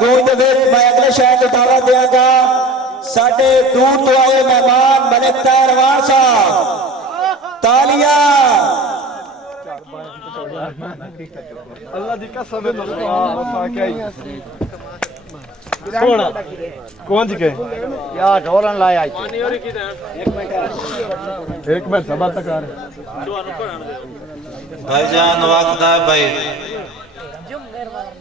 गूंज दे विच मैं अगले शहर को दावा देंगा साडे दूर तो आए मेहमान मलिक तैरवान साहब तालियां अल्लाह दी कसम है सोना कौन जी के यार ढोलन लाया एक मिनट सभा तक आ रहे भाईजान वक्त है भाई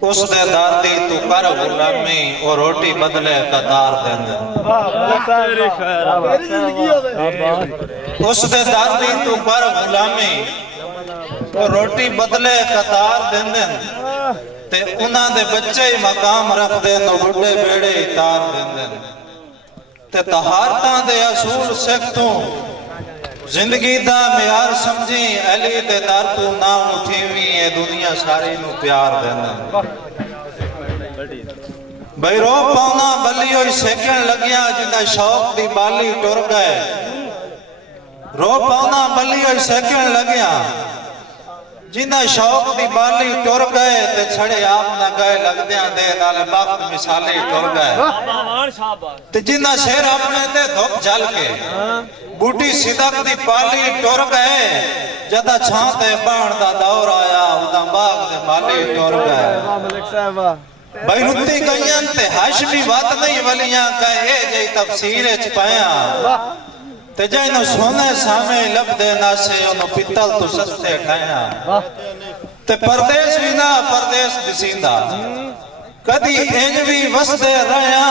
उस दे दाती तू कर गुलामी और रोटी बदले कतार देंदे उस दे दाती तू कर गुलामी और रोटी बदले कतार देंदे ते उन्हां दे बच्चे ही मकाम रखदे न बुढ़े बेड़े ही तार देंदे ते तहारतां दे असूल सिख तू जिंदगी दा म्यार समझी अली दे दर तू ना उठीवी ए दुनिया सारी नू प्यार देंदे भाई रो पाउना बली होई सेकण लगिया जिंदा शौक दी बाली टुर गए रो पाउना बली होई सेकण लगिया जिन्ना शौक दी बाली टुर गए ते छड़े आप ना गए लगदियां दे नाले वक्त मिसाले टुर गए ते जिन्ना शेर अपने ते धुप जल के बूटी सिदक दी पाली टुर गए जदा छां ते बाण दा दौर आया उदा बाग दे माली टुर गए भाई रुत्ती गईयां ते हाशमी बात नहीं वलियां कहे ए जई तफसीर च पाया ते जैनो सोने सामे लबदे नासे ओनो पित्तल तो सस्ते खाया ते परदेश भी ना परदेश दिसींदा कदी इंज भी वसदे रहया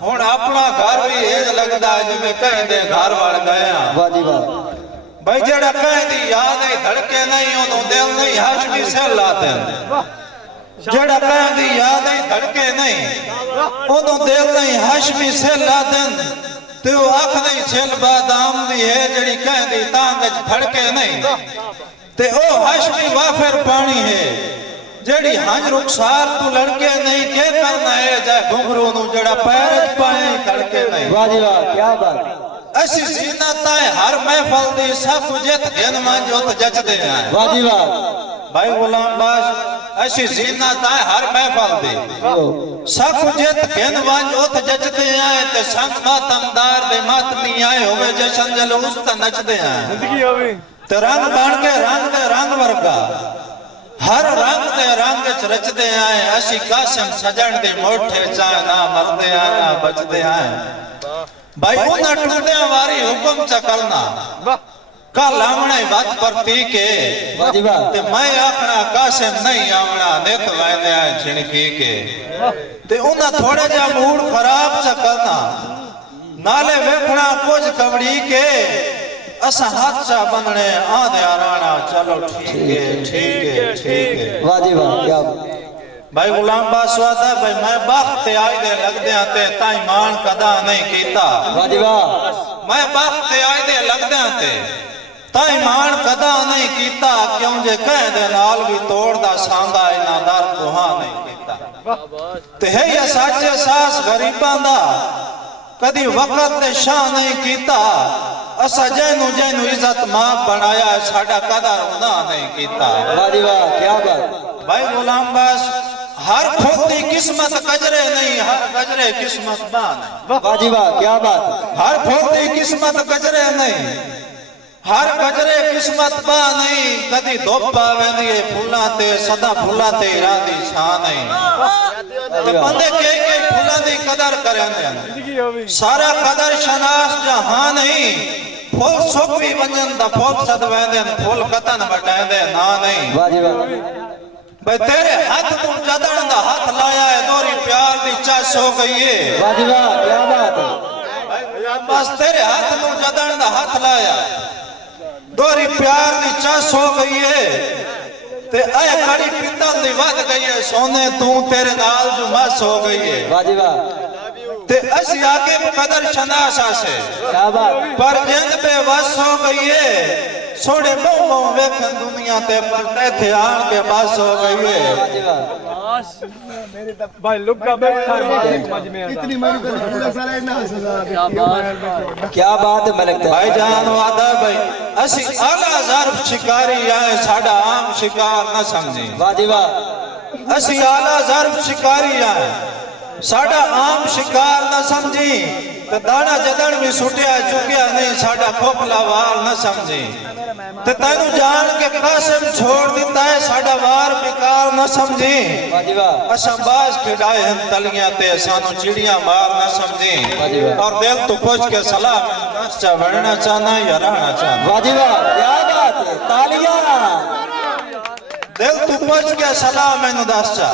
हुण अपना घर भी इंज लगदा जिवें कहंदे घर वड़ गया वाह जी वाह भाई जेड़ा कहंदी याद है धड़के नहीं ओनो दिल नहीं हाशमी से लाते जेड़ा कहंदी याद है धड़के नहीं ओनो दिल नहीं हाशमी से लाते ते वो आख नहीं छल बादाम दी है जड़ी कहंदी तांग च फड़के नहीं ते ओ हाशमी वाफिर पानी है जड़ी हंज रुखसार तू लड़के नहीं के करना है जाए घुंघरू नु जड़ा पैर च पाए तड़के नहीं वाह जी वाह क्या बात ऐसी जीनत है हर महफिल दी सब जित घन में जोत जचदे हैं वाह जी वाह भाई गुलाम बास ऐसी जीनत है हर महफिल दी सब जित घन में जोत जचदे हैं ते संग मातमदार दे मातमी आए होवे जशन जलूस त नचदे हैं जिंदगी होवे ते रंग बन के रंग दे रंग वर्गा हर रंग दे रंग च रचदे आए असी कासम सजण दे मोठे चा ना मरदे आ ना बचदे आए भाई उन्हां टूटियां वारी हुक्म च करना कल आमणे वत परती के ते मैं आखना कासम नहीं आवना नित वैंदे आए छिणकी के ते उन्हां थोड़े जा मूड खराब च करना नाले वेखना कुछ कवड़ी के असा हाथ चा बनने आधे राणा चलो ठीक है ठीक है ठीक है वाह जी वाह क्या भाई गुलाम बास वादा भाई मैं वक्त आई दे लगदे आते ताई मान कदा नहीं कीता वाह जी वाह मैं वक्त आई दे लगदे आते ताई मान कदा नहीं कीता क्यों जे कह दे नाल भी तोड़दा सांदा इना दर कोहा नहीं कीता ते है या सच्चे सास गरीबां दा कदी वक्त ते शाह नहीं कीता असा जैनू जैनू इज्जत मां बनाया साडा कदर उना नहीं कीता वाह जी वाह क्या बात भाई गुलाम बास हर खोती किस्मत गजरे नहीं हर गजरे किस्मत बान वाह जी वाह क्या बात हर खोती किस्मत गजरे नहीं हर गजरे किस्मत बा नहीं कदी धुप आवेंदी है फुल्लां ते सदा फुल्लां ते रांदी छां नहीं ते बंदे के फुल्लां दी कदर करेंदे सारा कदर शनास जहां नहीं फुल सुख भी वंजन दा फुल सद वेंदे फुल कतन वटांदे ना नहीं वाह जी वाह भाई तेरे हाथ तू जदन दा हाथ लाया है दोरी प्यार दी चस हो गई है वाह जी वाह क्या बात बस तेरे हाथ तू जदन दा हाथ लाया दोरी प्यार दी चस हो गई है ते ऐ कड़ी पित्तल दी वध गई है सोने तू तेरे नाल जो मस हो गई है वाह जी वाह ते असी आके कदर शनास आसे क्या बात पर जिंद पे वस हो गई है सोड़े मोह वेखन दुनिया ते पर थे आन के बस हो गई है वाह जी वाह भाई लुका बैठा इतनी मेरी सारा इतना क्या बात है मलिक भाई जान वादा भाई असी आला ज़र्फ शिकारी आए साडा आम शिकार न समझी वाह जी वाह असी आला ज़र्फ शिकारी है साडा आम शिकार न समझी ते दाना जदन भी सुटिया चुकिया नहीं साडा खोखला वार न समझी ते तैनू जान के कासिम छोड़ दिता है साडा वार बेकार न समझी असा बाज खिड़ाए हम तलियां ते सानू चिड़ियां मार न समझी और दिल तू पूछ के सलाह दस चा बढ़ना चाहना या रहना चाहना वाह जी वाह, क्या बात है, तालियां। दिल तू पूछ के सलाह मैनू दस चा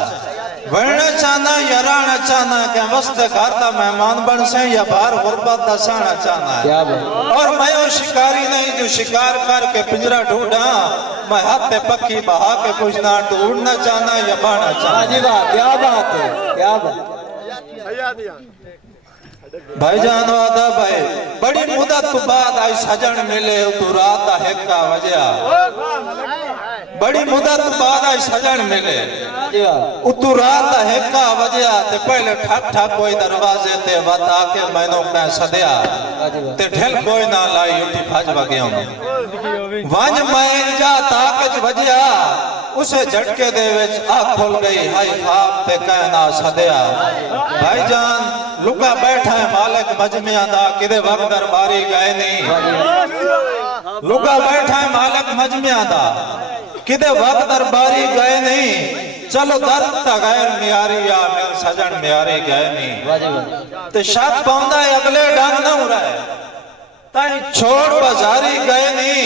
बढ़ना चाहना या रहना चाहना क्या वस्त घर का मेहमान बन से या बाहर गुर्बत का सहना चाहना क्या है बात। और मैं वो शिकारी नहीं जो शिकार करके पिंजरा ढूंढा मैं हाथ पे पक्की बहा के पूछना तू उड़ना चाहना या बहना वाह चाहना जी वाह, क्या बात है, क्या बात। भाईजान वादा भाई बड़ी मुद्दत तो बाद आई सजन मिले तू रात का हेका वजया बड़ी मुद्दत बाद आई सजन मिले उतू रात का हेका वजया ते पहले ठक ठक कोई दरवाजे ते बता के मैनू कह सदया ते ढिल कोई ना लाई उठी भज वगया वंज मैं जा ताकत वजया उसे झटके दे विच आँख खुल गई हाय खाब ते कहना सदया भाईजान लुका बैठा है मालिक मजमिया दा किदे वक्त दरबारी गए नहीं लुका बैठा है मालिक मजमिया दा किदे वक्त दरबारी गए नहीं चलो दर्द ता गैर मियारी या मेरे सजन मियारी गए नहीं ते शक पाउंदा है अगले ढंग ना हो रहा है ताई छोड़ बाजारी गए नहीं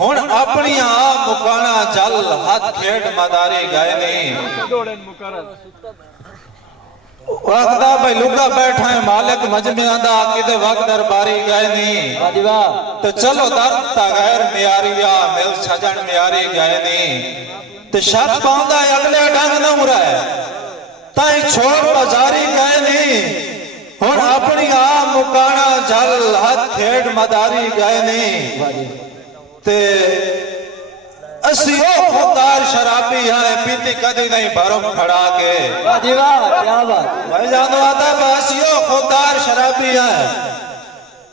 हुन अपनी आप मुकाना जल हाथ खेड़ मदारी गए नहीं वक्ता भाई लुका बैठा है मालिक मजमिया दा किदे वक्त दरबारी गए नहीं तो चलो दर्द ता गैर मियारिया मिल सजन मियारी गए नहीं तो शक पाउंदा है अगले ढंग न हो रहा है ताई छोड़ बाजारी गए नहीं हुन अपनी आप मुकाना जल हाथ खेड़ मदारी गए नहीं ते असियो खुदार शराबी है पीती कदी नहीं भरम खड़ा के वाह जी वाह, क्या बात। भाई जानो आता असियो खुदार शराबी है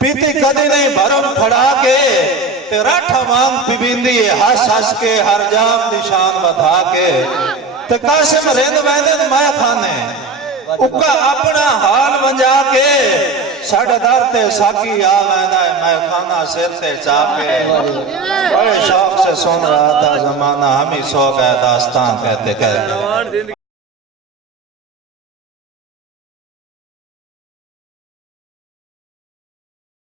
पीती कदी नहीं भरम खड़ा के ते राठ मांग पिबिंदी हंस हंस के हर जाम निशान बता के ते कासिम रेंद वैंदे मैं खाने उका अपना हाल वंजा के साढ़े दर ते साकी आ वैंदा है मैं खाना सिर ते चाके बड़े शौक से सुन रहा था जमाना हम ही सो गए दास्तान कहते कहते